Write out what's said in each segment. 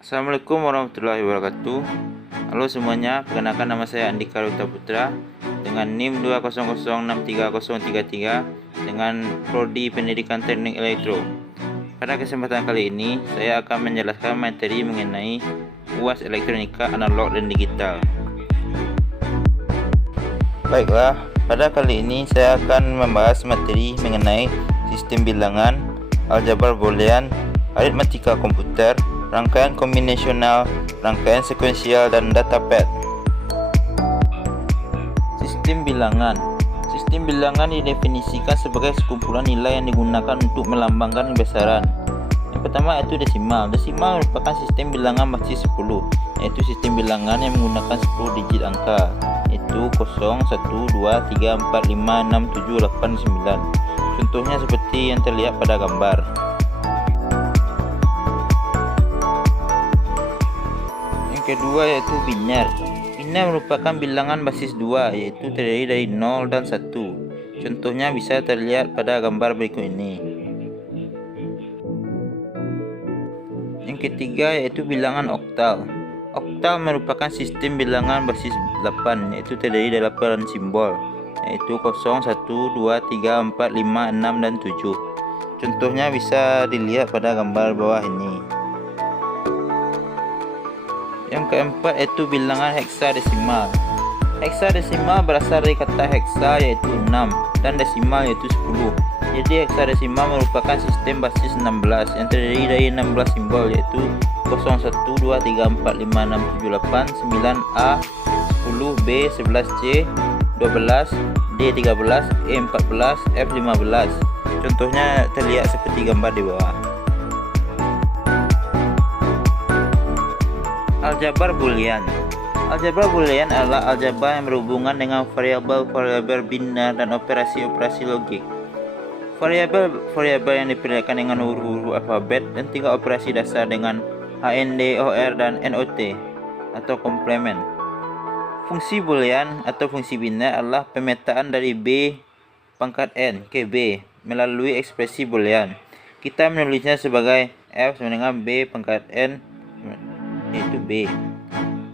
Assalamualaikum warahmatullahi wabarakatuh. Halo semuanya, perkenalkan nama saya Andika Ruta Putra dengan NIM 2006333 dengan Prodi Pendidikan Teknik Elektro. Pada kesempatan kali ini, saya akan menjelaskan materi mengenai UAS elektronika analog dan digital. Baiklah, pada kali ini saya akan membahas materi mengenai sistem bilangan, aljabar boolean, aritmatika komputer, rangkaian kombinasional, rangkaian sekuensial, dan datapad. Sistem bilangan. Sistem bilangan didefinisikan sebagai sekumpulan nilai yang digunakan untuk melambangkan besaran. Yang pertama yaitu desimal. Desimal merupakan sistem bilangan basis 10, yaitu sistem bilangan yang menggunakan 10 digit angka, yaitu 0, 1, 2, 3, 4, 5, 6, 7, 8, 9. Contohnya seperti yang terlihat pada gambar. Kedua yaitu biner. Biner merupakan bilangan basis 2, yaitu terdiri dari 0 dan 1. Contohnya bisa terlihat pada gambar berikut ini. Yang ketiga yaitu bilangan oktal. Oktal merupakan sistem bilangan basis 8, yaitu terdiri dari 8 simbol, yaitu 0, 1, 2, 3, 4, 5, 6, dan 7. Contohnya bisa dilihat pada gambar bawah ini. Yang keempat yaitu bilangan heksadesimal. Heksadesimal berasal dari kata heksa yaitu 6 dan desimal yaitu 10. Jadi heksadesimal merupakan sistem basis 16 yang terdiri dari 16 simbol yaitu 0, 1, 2, 3, 4, 5, 6, 7, 8, 9A, 10B, 11C, 12, D13, E14, F15. Contohnya terlihat seperti gambar di bawah. Aljabar boolean. Aljabar boolean adalah aljabar yang berhubungan dengan variabel-variabel biner dan operasi-operasi logik. Variabel yang diperlihatkan dengan huruf-huruf alfabet dan 3 operasi dasar dengan HND, OR, dan NOT atau komplement. Fungsi boolean atau fungsi biner adalah pemetaan dari B pangkat N ke B melalui ekspresi boolean. Kita menulisnya sebagai F sama dengan B pangkat N yaitu B.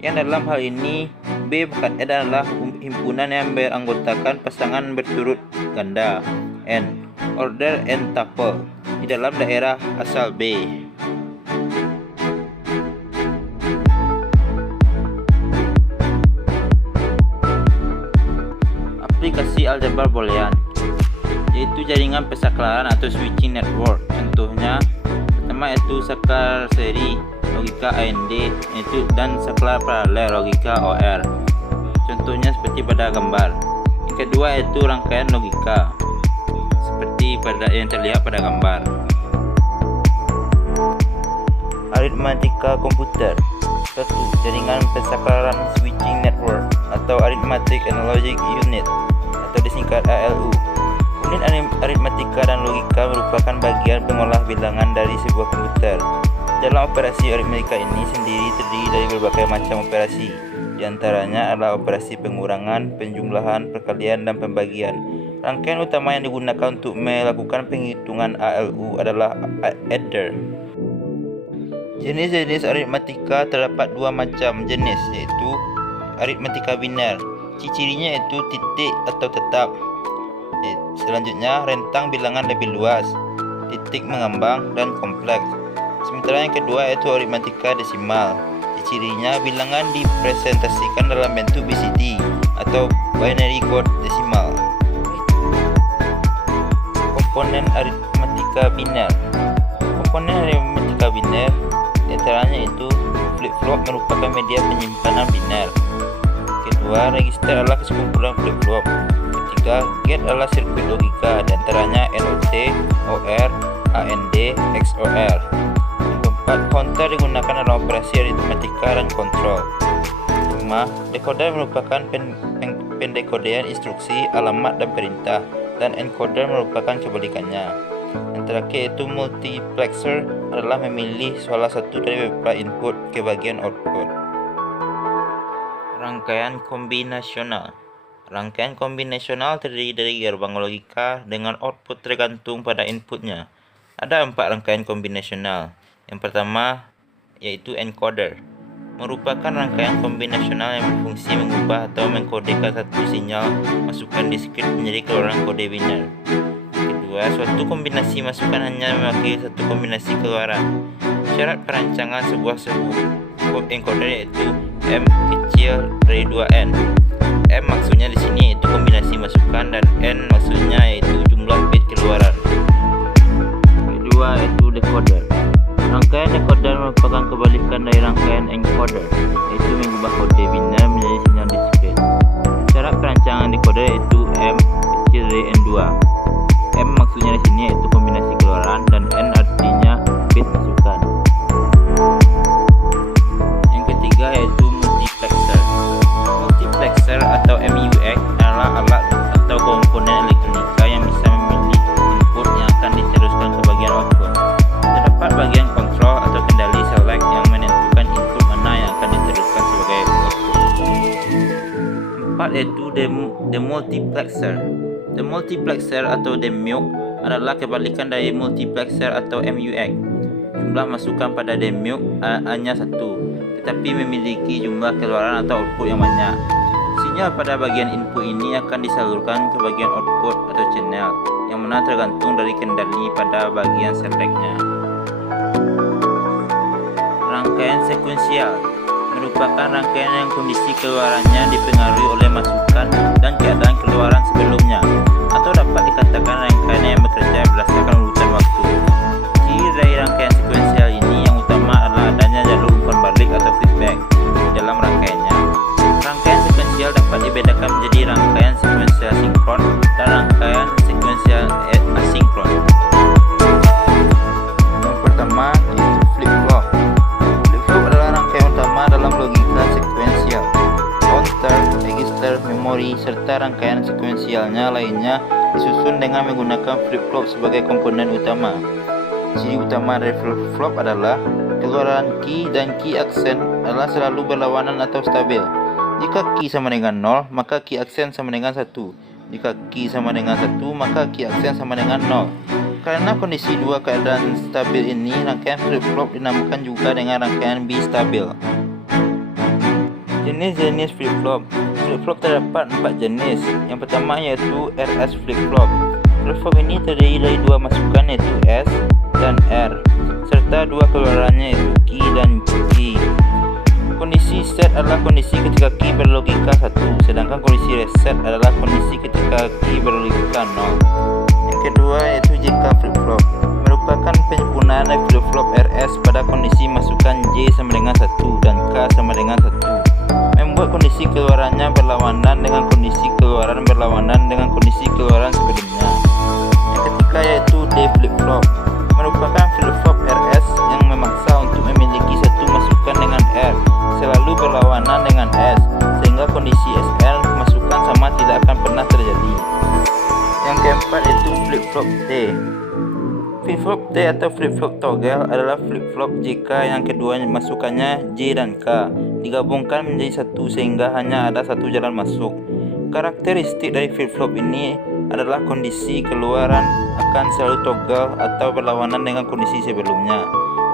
Yang dalam hal ini B pangkat N adalah himpunan yang beranggotakan pasangan berturut ganda N, order N tuple di dalam daerah asal B. Aplikasi aljabar boolean yaitu jaringan persaklaran atau switching network. Contohnya pertama yaitu saklar seri logika AND yaitu dan saklar paralel logika OR. Contohnya seperti pada gambar. Yang kedua yaitu rangkaian logika seperti pada yang terlihat pada gambar. Aritmatika komputer. 1. Jaringan persaklaran switching network atau arithmetic analogic unit atau disingkat ALU. Unit aritmatika dan logika merupakan bagian pengolah bilangan dari sebuah komputer. Dalam operasi aritmatika ini sendiri terdiri dari berbagai macam operasi. Di antaranya adalah operasi pengurangan, penjumlahan, perkalian, dan pembagian. Rangkaian utama yang digunakan untuk melakukan penghitungan ALU adalah adder. Jenis-jenis aritmatika terdapat 2 macam jenis, yaitu aritmatika biner. Ciri-cirinya yaitu titik atau tetap. Selanjutnya rentang bilangan lebih luas, titik mengambang, dan kompleks. Sementara yang kedua yaitu aritmatika desimal. Cirinya bilangan dipresentasikan dalam bentuk BCD atau binary code desimal. Komponen aritmatika biner. Komponen aritmatika biner diantaranya itu flip-flop merupakan media penyimpanan biner. Kedua, register adalah sekumpulan flip-flop. Ketiga, gate adalah sirkuit logika diantaranya NOT, OR, AND, XOR. Counter digunakan dalam operasi aritmatika dan kontrol. 5. Decoder merupakan pendekoderian instruksi, alamat, dan perintah, dan encoder merupakan kebalikannya. Yang terakhir yaitu multiplexer adalah memilih salah satu dari beberapa input ke bagian output. Rangkaian kombinasional. Rangkaian kombinasional terdiri dari gerbang logika dengan output tergantung pada inputnya. Ada 4 rangkaian kombinasional. Yang pertama yaitu encoder, merupakan rangkaian kombinasional yang berfungsi mengubah atau mengkodekan satu sinyal masukan di script menjadi keluaran kode biner. Kedua, suatu kombinasi masukan hanya mewakili satu kombinasi keluaran. Syarat perancangan sebuah encoder yaitu M kecil dari 2N. M maksudnya di sini yaitu kombinasi masukan dan N maksudnya yaitu jumlah bit keluaran. Kedua yaitu decoder. Rangkaian decoder merupakan kebalikan dari rangkaian encoder, yaitu mengubah kode biner menjadi sinyal diskret. Syarat perancangan decoder yaitu M kecil dari N2. M maksudnya di sini yaitu kombinasi keluaran dan N artinya bit masukan. Yang ketiga yaitu multiplexer. Multiplexer atau MUX adalah alat atau komponen elektronika yang bisa memilih input yang akan diteruskan ke bagian output. Terdapat bagian kontrol atau kendali select yang menentukan input mana yang akan diteruskan sebagai output. Empat yaitu the multiplexer. The multiplexer atau DMUX adalah kebalikan dari multiplexer atau MUX. Jumlah masukan pada DMUX hanya satu, tetapi memiliki jumlah keluaran atau output yang banyak. Sinyal pada bagian input ini akan disalurkan ke bagian output atau channel, yang mana tergantung dari kendali pada bagian selectnya. Rangkaian sekuensial merupakan rangkaian yang kondisi keluarannya dipengaruhi oleh masukan dan keadaan keluaran sebelumnya, atau dapat dikatakan rangkaian yang bekerja berdasarkan urutan waktu. Ciri dari rangkaian sekuensial ini yang utama adalah adanya jalur umpan balik atau feedback di dalam rangkaiannya. Rangkaian sekuensial dapat dibedakan menjadi rangkaian sekuensial sinkron dan rangkaian sekuensial asinkron. Yang pertama yaitu flip-flop. Flip-flop adalah rangkaian utama dalam logika sekuensial. Counter, register, memori, serta rangkaian sekuensialnya lainnya disusun dengan menggunakan flip-flop sebagai komponen utama. Ciri utama dari flip-flop adalah keluaran key dan key aksen adalah selalu berlawanan atau stabil. Jika key sama dengan 0, maka key aksen sama dengan 1. Jika key sama dengan 1, maka key aksen sama dengan 0. Karena kondisi dua keadaan stabil ini, rangkaian flip-flop dinamakan juga dengan rangkaian bistabil. Jenis-jenis flip-flop. Flip-flop terdapat 4 jenis. Yang pertama yaitu RS flip-flop. Flip-flop ini terdiri dari dua masukan yaitu S dan R, serta dua keluarannya yaitu key dan key. Kondisi set adalah kondisi ketika key berlogika 1, sedangkan kondisi reset adalah kondisi ketika key berlogika 0. Yang kedua yaitu JK flip-flop, merupakan penyempurnaan dari flip-flop RS pada kondisi masukan J sama dengan 1 dan K sama dengan 1, membuat kondisi keluarannya berlawanan dengan kondisi keluaran berlawanan dengan kondisi keluaran sebelumnya. Yang ketiga yaitu D flip-flop, merupakan flip-flop RS yang memaksa untuk memiliki satu masukan dengan R selalu berlawanan dengan S, sehingga kondisi SR masukan sama tidak akan pernah terjadi. Yang keempat yaitu flip-flop T. Flip-flop T atau flip-flop toggle adalah flip-flop JK yang kedua masukannya J dan K digabungkan menjadi satu sehingga hanya ada satu jalan masuk. Karakteristik dari flip-flop ini adalah kondisi keluaran akan selalu toggle atau berlawanan dengan kondisi sebelumnya.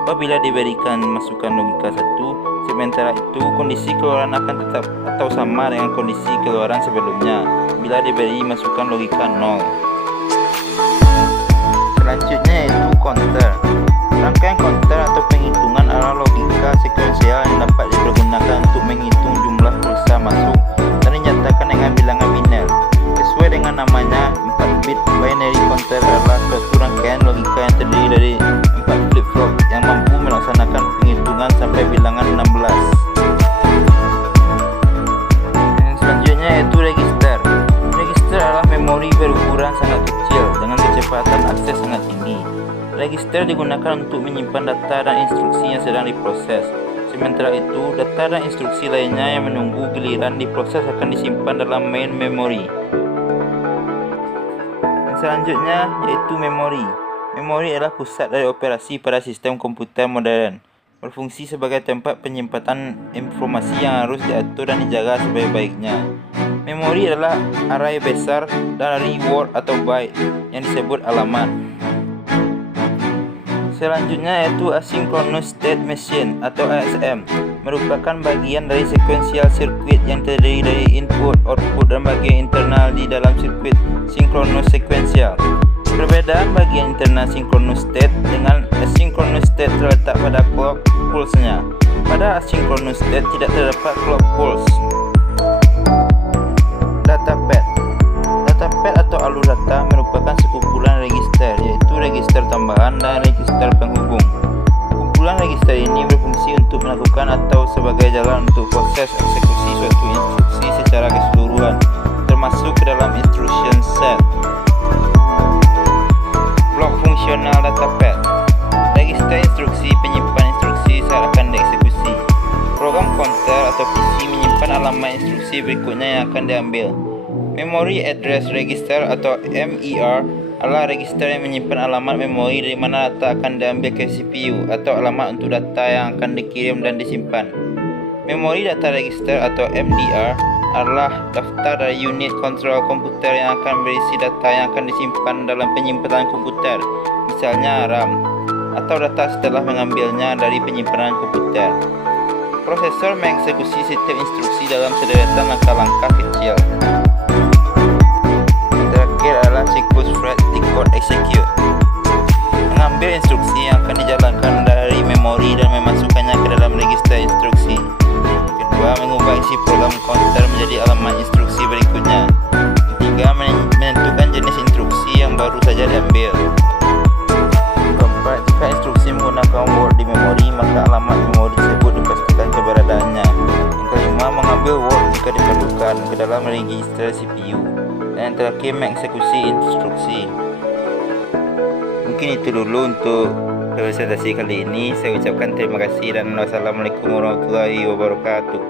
Apabila diberikan masukan logika 1, sementara itu kondisi keluaran akan tetap atau sama dengan kondisi keluaran sebelumnya bila diberi masukan logika 0. Selanjutnya yaitu counter. Rangkaian counter atau penghitungan adalah logika sekuensial yang dapat dipergunakan untuk menghitung jumlah pulsa masuk dan dinyatakan dengan bilangan biner. Sesuai dengan namanya, 4 bit binary counter adalah suatu rangkaian logika yang terdiri dari 4 flip-flop yang mampu melaksanakan penghitungan sampai bilangan 16. Dan selanjutnya yaitu register. Register adalah memori berukuran sangat kecil dengan kecepatan akses sangat tinggi. Register digunakan untuk menyimpan data dan instruksi yang sedang diproses. Sementara itu, data dan instruksi lainnya yang menunggu giliran diproses akan disimpan dalam main memory. Selanjutnya yaitu memori. Memori adalah pusat dari operasi pada sistem komputer modern, berfungsi sebagai tempat penyimpanan informasi yang harus diatur dan dijaga sebaik-baiknya. Memori adalah array besar dan array word atau byte yang disebut alamat. Selanjutnya yaitu Asynchronous State Machine atau ASM, merupakan bagian dari sequential circuit yang terdiri dari input, output, dan bagian internal di dalam sirkuit synchronous sequential. Perbedaan bagian internal synchronous state dengan asynchronous state terletak pada clock pulse-nya. Pada asynchronous state tidak terdapat clock pulse. Datapad. Datapad atau alur data merupakan sekumpulan register, yaitu register tambahan dan register penghubung. Kumpulan register ini berfungsi untuk melakukan atau sebagai jalan untuk proses eksekusi suatu instruksi secara keseluruhan, termasuk ke dalam instruction set. Blok fungsional datapad. Register instruksi penyimpan instruksi saat akan dieksekusi. Program counter atau PC menyimpan alamat instruksi berikutnya yang akan diambil. Memory Address Register atau MER adalah register yang menyimpan alamat memori dari mana data akan diambil ke CPU atau alamat untuk data yang akan dikirim dan disimpan. Memory Data Register atau MDR adalah daftar dari unit kontrol komputer yang akan berisi data yang akan disimpan dalam penyimpanan komputer, misalnya RAM, atau data setelah mengambilnya dari penyimpanan komputer. Prosesor mengeksekusi setiap instruksi dalam sederetan langkah-langkah kecil. Terakhir adalah siklus Fred Decode Execute, mengambil instruksi yang akan dijalankan dari memori dan memasukkannya ke dalam register instruksi. Kedua, mengubah isi program counter menjadi alamat instruksi berikutnya. Ketiga, menentukan jenis instruksi yang baru saja diambil. Keempat, jika instruksi menggunakan word di memori, maka alamat memori tersebut dipastikan keberadaannya. Yang kelima, mengambil word jika diperlukan ke dalam register CPU. Dan yang terakhir, mengeksekusi instruksi. Mungkin itu dulu untuk presentasi kali ini. Saya ucapkan terima kasih dan wassalamualaikum warahmatullahi wabarakatuh.